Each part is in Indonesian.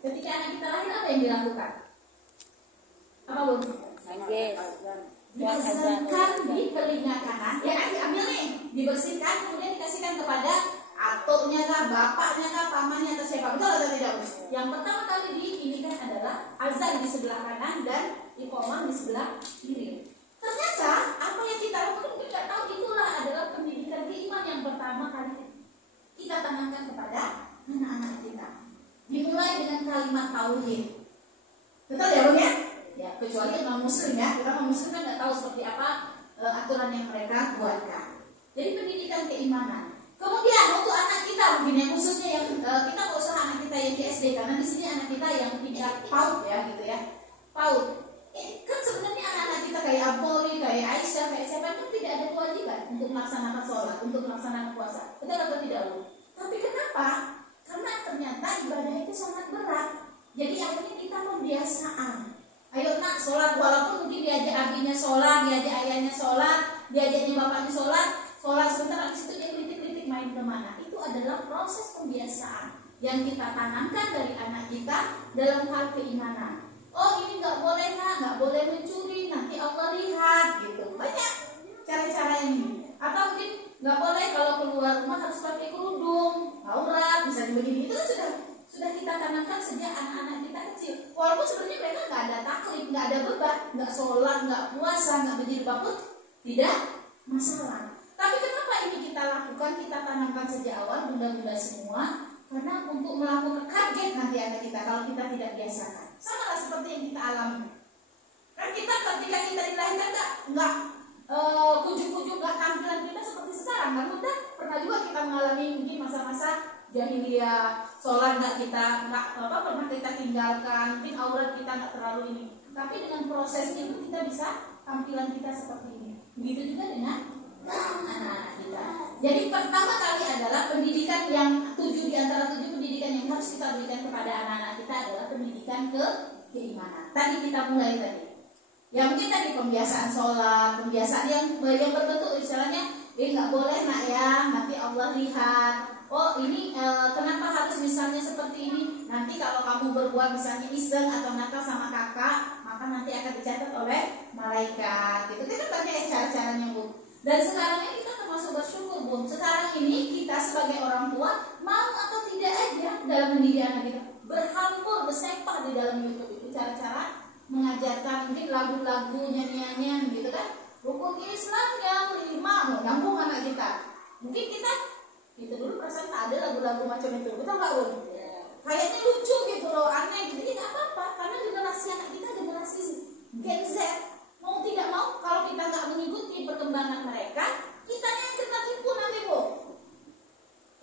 Ketika anak kita lahir apa yang dilakukan? Apa Bu? Dibersihkan di telinga kanan. Ya kan diambil nih, dibersihkan kemudian dikasihkan kepada atuknya kah, bapaknya kah, pamannya atau siapa. Betul atau tidak Bu? Yang pertama kali diinikan adalah azan di sebelah kanan dan iqamah di sebelah kiri. Ternyata apa yang kita lakukan mungkin nggak tahu, itulah adalah pendidikan iman yang pertama kali kita tanamkan kepada anak-anak kita. Dimulai dengan kalimat tauhid. Betul ya Bu ya? Ya, kecuali non muslim ya. Orang non muslim kan nggak tahu seperti apa aturan yang mereka buatkan. Jadi pendidikan keimanan. Kemudian untuk anak kita mungkin yang khususnya yang kita nggak usah anak kita yang di SD karena di sini anak kita yang tidak PAUD ya gitu ya. PAUD. Kan sebenarnya anak-anak kita kayak Apoli, kayak Aisyah, kayak siapa itu tidak ada kewajiban untuk melaksanakan sholat, untuk melaksanakan puasa. Betul atau tidak Bu? Tapi kenapa? Karena ternyata ibadah itu sangat berat. Jadi akhirnya kita pembiasaan. Ayo nak sholat, walaupun mungkin diajak abinya sholat, diajak ayahnya sholat, diajaknya bapaknya sholat sebentar habis itu dia kritik-kritik main kemana. Itu adalah proses pembiasaan yang kita tanamkan dari anak kita dalam hal keimanan. Oh ini nggak boleh nak, nggak boleh mencuri, nanti Allah lihat gitu. Banyak cara-cara ini. Atau mungkin nggak boleh kalau keluar rumah harus pakai kerudung, aurat, misalnya begini. Itu kan sudah kita tanamkan sejak anak-anak kita kecil. Walaupun sebenarnya mereka nggak ada taklif, nggak ada beban, nggak sholat, nggak puasa, nggak berjilbab pun tidak masalah. Tapi kenapa ini kita lakukan, kita tanamkan sejak awal bunda-bunda semua? Karena untuk melakukan kaget nanti anak kita kalau kita tidak biasakan. Sama lah seperti yang kita alami. Kan kita ketika kita dilahirkan nggak kujuk-kujuk, nggak tampilan kita seperti sekarang. Kan udah pernah juga kita mengalami mungkin masa-masa jahiliyah, sholat nggak pernah kita tinggalkan, mungkin aurat kita nggak terlalu ini. Tapi dengan proses itu kita bisa tampilan kita seperti ini. Begitu juga dengan anak-anak kita. Jadi pertama kali adalah pendidikan yang 7 di antara 7 pendidikan yang harus kita berikan kepada anak-anak kita adalah pendidikan keimanan. Tadi kita mulai tadi. Ya mungkin tadi pembiasaan sholat, pembiasaan yang berbentuk istilahnya, nggak boleh nak ya, nanti Allah lihat. Oh ini kenapa harus misalnya seperti ini? Nanti kalau kamu berbuat misalnya iseng atau nakal sama kakak, maka nanti akan dicatat oleh malaikat. Itu kan banyak cara-caranya Bu. Dan sekarang ini kita termasuk bersyukur Bu. Sekarang ini kita sebagai orang tua mau atau tidak aja dalam mendidik anak kita berhampur bersepah di dalam YouTube itu cara-cara mengajarkan mungkin lagu-lagu, nyanyian gitu kan. Rukun Islam yang 5 mau nyambung anak kita. Mungkin kita dulu perasaan tak ada lagu-lagu macam itu, betul nggak Bu? Kayaknya lucu gitu loh, aneh gitu. Jadi nggak apa-apa, karena generasi anak kita generasi Gen Z. Mau tidak mau, kalau kita nggak mengikuti perkembangan mereka, kita yang kena tipu nanti Bu.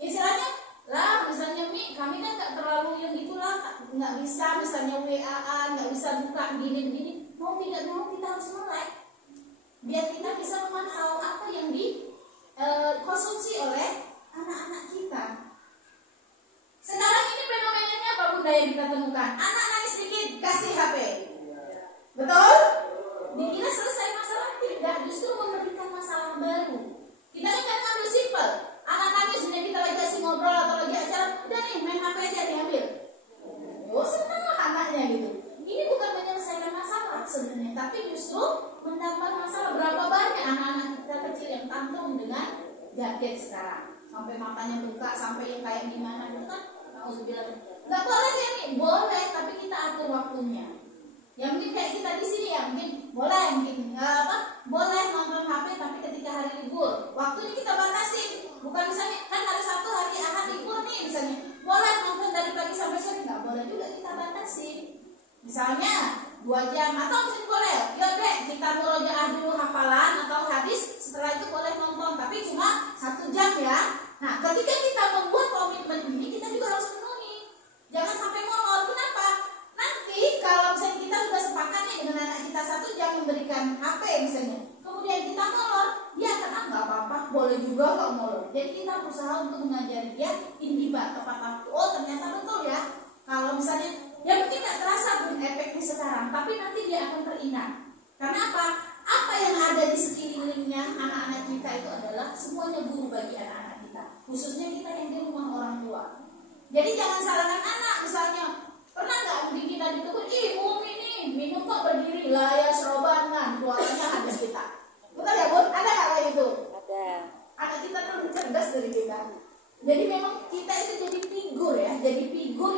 Istilahnya lah, misalnya kami kan nggak terlalu yang itulah, nggak bisa misalnya WA-an, nggak bisa buka gini-gini. Mau tidak mau kita harus melek, biar kita bisa memantau apa yang dikonsumsi oleh anak-anak kita. Sekarang ini fenomenanya apa Bunda yang kita temukan? Anak nangis sedikit kasih HP. Betul? Dikira selesai masalah, tidak, justru memberikan masalah baru. Kita kan ambil simpel. Anak nangis dan kita lagi kasih ngobrol atau lagi acara, udah nih main HP aja diambil. Oh senang lah anaknya gitu. Ini bukan menyelesaikan masalah sebenarnya, tapi justru menambah masalah. Berapa banyak anak-anak kita kecil yang tantrum dengan gadget sekarang. Sampai matanya buka, sampai yang kayak gimana gitu kan. Nggak boleh ya nih, boleh, tapi kita atur waktunya. Ya mungkin kayak kita di sini ya, mungkin boleh, mungkin boleh nonton HP, tapi ketika hari libur, waktunya kita batasi. Bukan misalnya kan hari Sabtu, hari Ahad libur nih misalnya, boleh nonton dari pagi sampai sore, nggak boleh juga kita batasi. Misalnya 2 jam atau mungkin boleh, ya deh kita murojaah dulu hafalan atau hadis, setelah itu boleh nonton, tapi cuma 1 jam ya. Nah, ketika kita membuat komitmen ini, kita juga harus penuhi. Jangan sampai molor. Kenapa? Nanti kalau misalnya kita sudah sepakat nih dengan anak kita 1 jam memberikan HP misalnya, kemudian kita molor, dia akan nggak apa-apa, boleh juga nggak molor. Jadi kita berusaha untuk mengajari dia intibat tepat waktu. Oh ternyata betul ya. Kalau misalnya ya mungkin nggak terasa efeknya sekarang, tapi nanti dia akan teringat. Karena apa? Apa yang ada di sekelilingnya anak-anak kita itu adalah semuanya guru bagi anak-anak kita, khususnya kita yang di rumah orang tua. Jadi jangan salahkan anak. Misalnya pernah Bismillahirrahmanirrahim la yasrobanna, suaranya hadis kita. Betul ya Bun? Ada nggak kayak gitu? Ada. Anak kita kan lebih cerdas dari kita. Jadi memang kita itu jadi figur ya, jadi figur